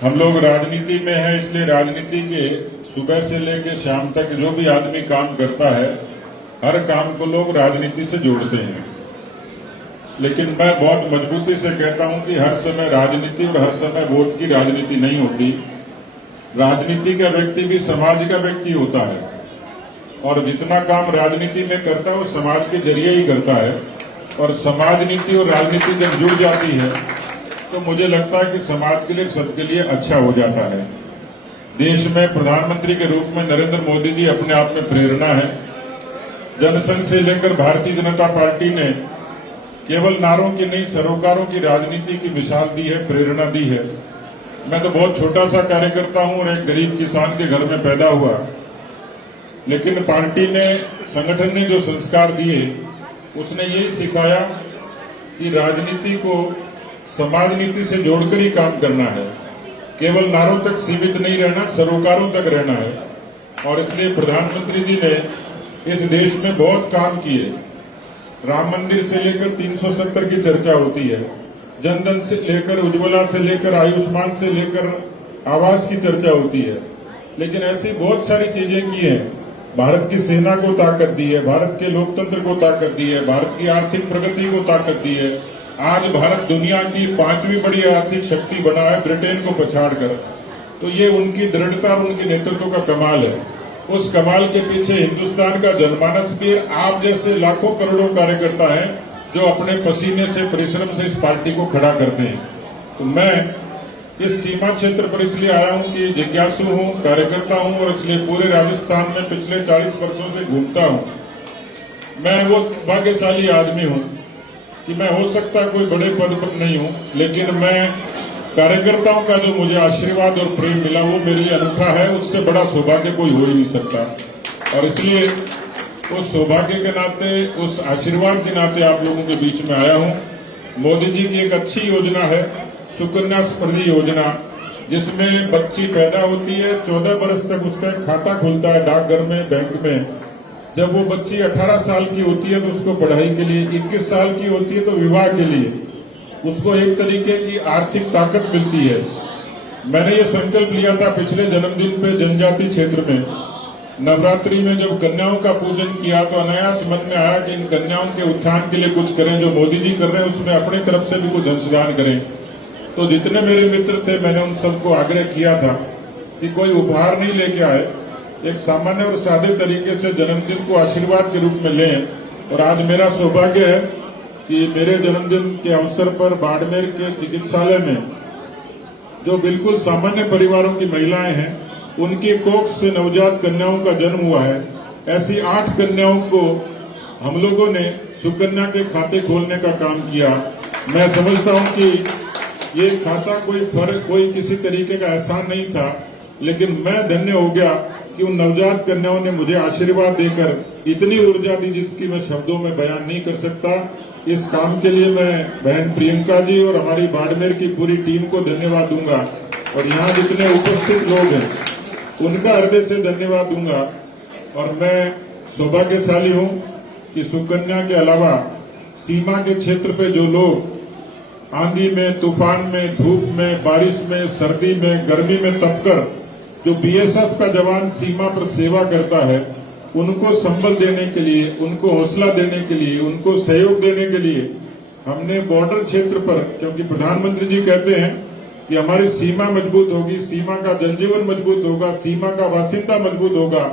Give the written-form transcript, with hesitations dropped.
हम लोग राजनीति में हैं, इसलिए राजनीति के सुबह से लेकर शाम तक जो भी आदमी काम करता है, हर काम को लोग राजनीति से जोड़ते हैं। लेकिन मैं बहुत मजबूती से कहता हूं कि हर समय राजनीति और हर समय वोट की राजनीति नहीं होती। राजनीति का व्यक्ति भी समाज का व्यक्ति होता है, और जितना काम राजनीति में करता है वो समाज के जरिए ही करता है। और समाज नीति और राजनीति जब जुड़ जाती है तो मुझे लगता है कि समाज के लिए, सबके लिए अच्छा हो जाता है। देश में प्रधानमंत्री के रूप में नरेंद्र मोदी जी अपने आप में प्रेरणा है। जनसंघ से लेकर भारतीय जनता पार्टी ने केवल नारों की नहीं, सरोकारों की राजनीति की मिसाल दी है, प्रेरणा दी है। मैं तो बहुत छोटा सा कार्यकर्ता हूं और एक गरीब किसान के घर में पैदा हुआ, लेकिन पार्टी ने, संगठन ने जो संस्कार दिए उसने यही सिखाया कि राजनीति को समाज नीति से जोड़कर ही काम करना है, केवल नारों तक सीमित नहीं रहना, सरोकारों तक रहना है। और इसलिए प्रधानमंत्री जी ने इस देश में बहुत काम किए। राम मंदिर से लेकर 370 की चर्चा होती है, जनधन से लेकर, उज्ज्वला से लेकर, आयुष्मान से लेकर आवास की चर्चा होती है, लेकिन ऐसी बहुत सारी चीजें की हैं। भारत की सेना को ताकत दी है, भारत के लोकतंत्र को ताकत दी है, भारत की आर्थिक प्रगति को ताकत दी है। आज भारत दुनिया की 5वीं बड़ी आर्थिक शक्ति बना है, ब्रिटेन को पछाड़कर। तो ये उनकी दृढ़ता और उनके नेतृत्व का कमाल है। उस कमाल के पीछे हिंदुस्तान का जनमानस भी, आप जैसे लाखों करोड़ों कार्यकर्ता हैं जो अपने पसीने से, परिश्रम से इस पार्टी को खड़ा करते हैं। तो मैं इस सीमा क्षेत्र पर इसलिए आया हूं कि जिज्ञासु हूं, कार्यकर्ता हूं, और इसलिए पूरे राजस्थान में पिछले 40 वर्षों से घूमता हूं। मैं वो भाग्यशाली आदमी हूं कि मैं हो सकता कोई बड़े पद पर नहीं हूं, लेकिन मैं कार्यकर्ताओं का जो मुझे आशीर्वाद और प्रेम मिला वो मेरे लिए अनूठा है। उससे बड़ा सौभाग्य कोई हो ही नहीं सकता। और इसलिए उस सौभाग्य के नाते, उस आशीर्वाद के नाते आप लोगों के बीच में आया हूं। मोदी जी की एक अच्छी योजना है, सुकन्या समृद्धि योजना, जिसमें बच्ची पैदा होती है, 14 वर्ष तक उसका एक खाता खुलता है डाकघर में, बैंक में। जब वो बच्ची 18 साल की होती है तो उसको पढ़ाई के लिए, 21 साल की होती है तो विवाह के लिए उसको एक तरीके की आर्थिक ताकत मिलती है। मैंने ये संकल्प लिया था पिछले जन्मदिन पे जनजाति क्षेत्र में, नवरात्रि में जब कन्याओं का पूजन किया तो अनायास मन में आया कि इन कन्याओं के उत्थान के लिए कुछ करें। जो मोदी जी कर रहे हैं उसमें अपनी तरफ से भी कुछ अंशदान करें। तो जितने मेरे मित्र थे, मैंने उन सबको आग्रह किया था कि कोई उपहार नहीं लेके आए, एक सामान्य और सादे तरीके से जन्मदिन को आशीर्वाद के रूप में लें। और आज मेरा सौभाग्य है कि मेरे जन्मदिन के अवसर पर बाड़मेर के चिकित्सालय में जो बिल्कुल सामान्य परिवारों की महिलाएं हैं, उनकी कोख से नवजात कन्याओं का जन्म हुआ है। ऐसी 8 कन्याओं को हम लोगों ने सुकन्या के खाते खोलने का काम किया। मैं समझता हूं कि ये खाता कोई किसी तरीके का एहसान नहीं था, लेकिन मैं धन्य हो गया कि उन नवजात कन्याओं ने मुझे आशीर्वाद देकर इतनी ऊर्जा दी जिसकी मैं शब्दों में बयान नहीं कर सकता। इस काम के लिए मैं बहन प्रियंका जी और हमारी बाड़मेर की पूरी टीम को धन्यवाद दूंगा, और यहाँ जितने उपस्थित लोग हैं उनका हृदय से धन्यवाद दूंगा। और मैं सौभाग्यशाली हूँ कि सुकन्या के अलावा सीमा के क्षेत्र पे जो लोग आंधी में, तूफान में, धूप में, बारिश में, सर्दी में, गर्मी में तपकर जो बीएसएफ का जवान सीमा पर सेवा करता है, उनको संबल देने के लिए, उनको हौसला देने के लिए, उनको सहयोग देने के लिए हमने बॉर्डर क्षेत्र पर, क्योंकि प्रधानमंत्री जी कहते हैं कि हमारी सीमा मजबूत होगी, सीमा का जनजीवन मजबूत होगा, सीमा का बासिंदा मजबूत होगा,